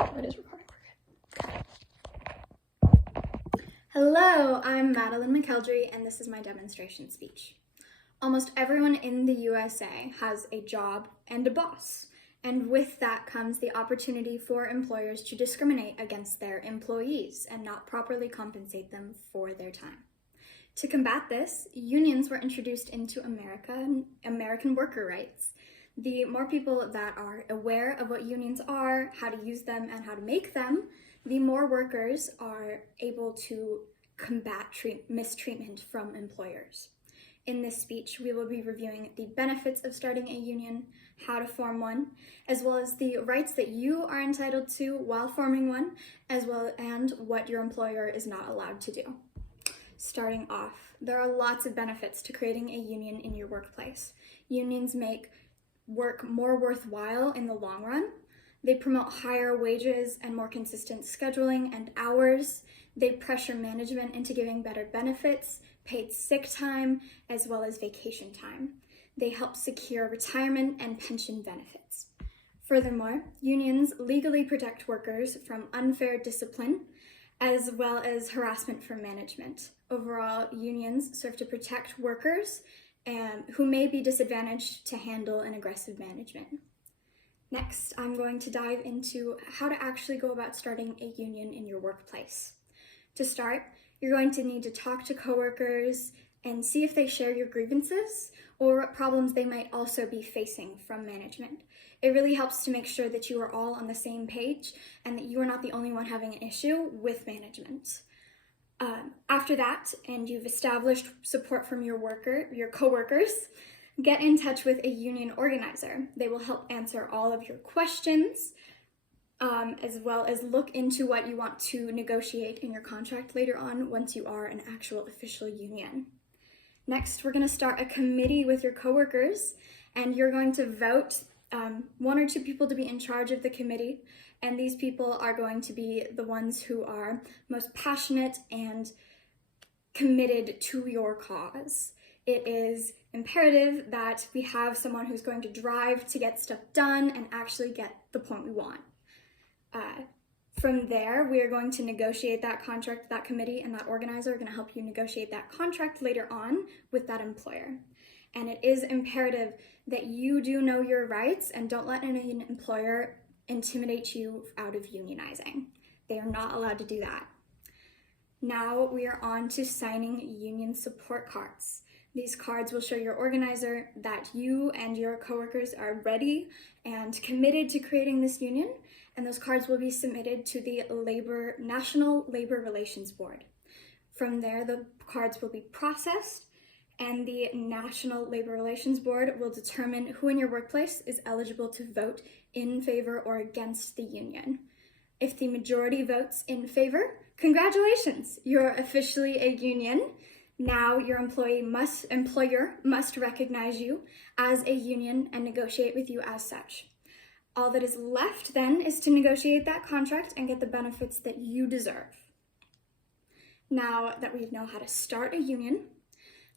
It is recording. We're good. Hello, I'm Madeline McKeldry, and this is my demonstration speech. Almost everyone in the USA has a job and a boss, and with that comes the opportunity for employers to discriminate against their employees and not properly compensate them for their time. To combat this, unions were introduced into American worker rights. The more people that are aware of what unions are, how to use them, and how to make them, the more workers are able to combat mistreatment from employers. In this speech, we will be reviewing the benefits of starting a union, how to form one, as well as the rights that you are entitled to while forming one, and what your employer is not allowed to do. Starting off, there are lots of benefits to creating a union in your workplace. Unions make work more worthwhile in the long run. They promote higher wages and more consistent scheduling and hours. They pressure management into giving better benefits, paid sick time, as well as vacation time. They help secure retirement and pension benefits. Furthermore, unions legally protect workers from unfair discipline, as well as harassment from management. Overall, unions serve to protect workers who may be disadvantaged to handle an aggressive management. Next, I'm going to dive into how to actually go about starting a union in your workplace. To start, you're going to need to talk to coworkers and see if they share your grievances or what problems they might also be facing from management. It really helps to make sure that you are all on the same page and that you are not the only one having an issue with management. After that, and you've established support from your coworkers, get in touch with a union organizer. They will help answer all of your questions, as well as look into what you want to negotiate in your contract later on once you are an actual official union. Next, we're going to start a committee with your coworkers, and you're going to vote one or two people to be in charge of the committee, and these people are going to be the ones who are most passionate and committed to your cause. It is imperative that we have someone who's going to drive to get stuff done and actually get the point we want. From there, we are going to negotiate that contract. That committee and that organizer are going to help you negotiate that contract later on with that employer. And it is imperative that you do know your rights and don't let an employer intimidate you out of unionizing. They are not allowed to do that. Now we are on to signing union support cards. These cards will show your organizer that you and your coworkers are ready and committed to creating this union, and those cards will be submitted to the National Labor Relations Board. From there, the cards will be processed, and the National Labor Relations Board will determine who in your workplace is eligible to vote in favor or against the union. If the majority votes in favor, congratulations, you're officially a union. Now your employer must recognize you as a union and negotiate with you as such. All that is left then is to negotiate that contract and get the benefits that you deserve. Now that we know how to start a union,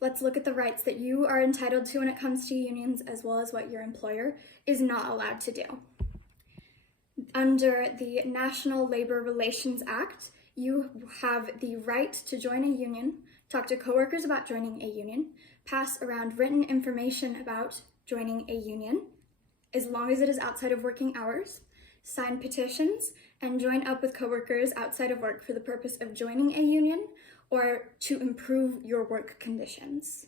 let's look at the rights that you are entitled to when it comes to unions, as well as what your employer is not allowed to do. Under the National Labor Relations Act, you have the right to join a union, talk to coworkers about joining a union, pass around written information about joining a union, as long as it is outside of working hours, sign petitions, and join up with coworkers outside of work for the purpose of joining a union or to improve your work conditions.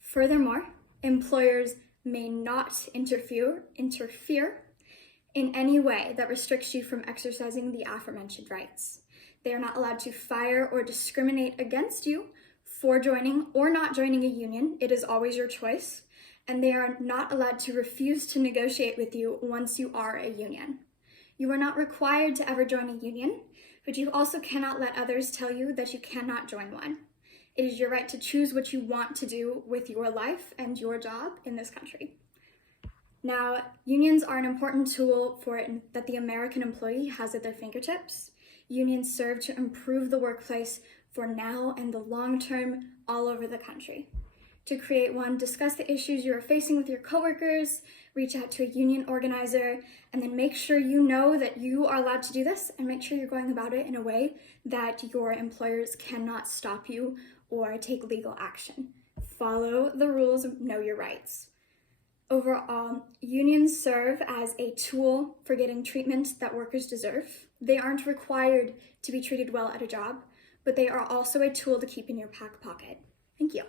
Furthermore, employers may not interfere in any way that restricts you from exercising the aforementioned rights. They are not allowed to fire or discriminate against you for joining or not joining a union. It is always your choice. And they are not allowed to refuse to negotiate with you once you are a union. You are not required to ever join a union, but you also cannot let others tell you that you cannot join one. It is your right to choose what you want to do with your life and your job in this country. Now, unions are an important tool that the American employee has at their fingertips. Unions serve to improve the workplace for now and the long term all over the country. To create one, discuss the issues you are facing with your coworkers, reach out to a union organizer, and then make sure you know that you are allowed to do this, and make sure you're going about it in a way that your employers cannot stop you or take legal action. Follow the rules, know your rights. Overall, unions serve as a tool for getting treatment that workers deserve. They aren't required to be treated well at a job, but they are also a tool to keep in your back pocket. Thank you.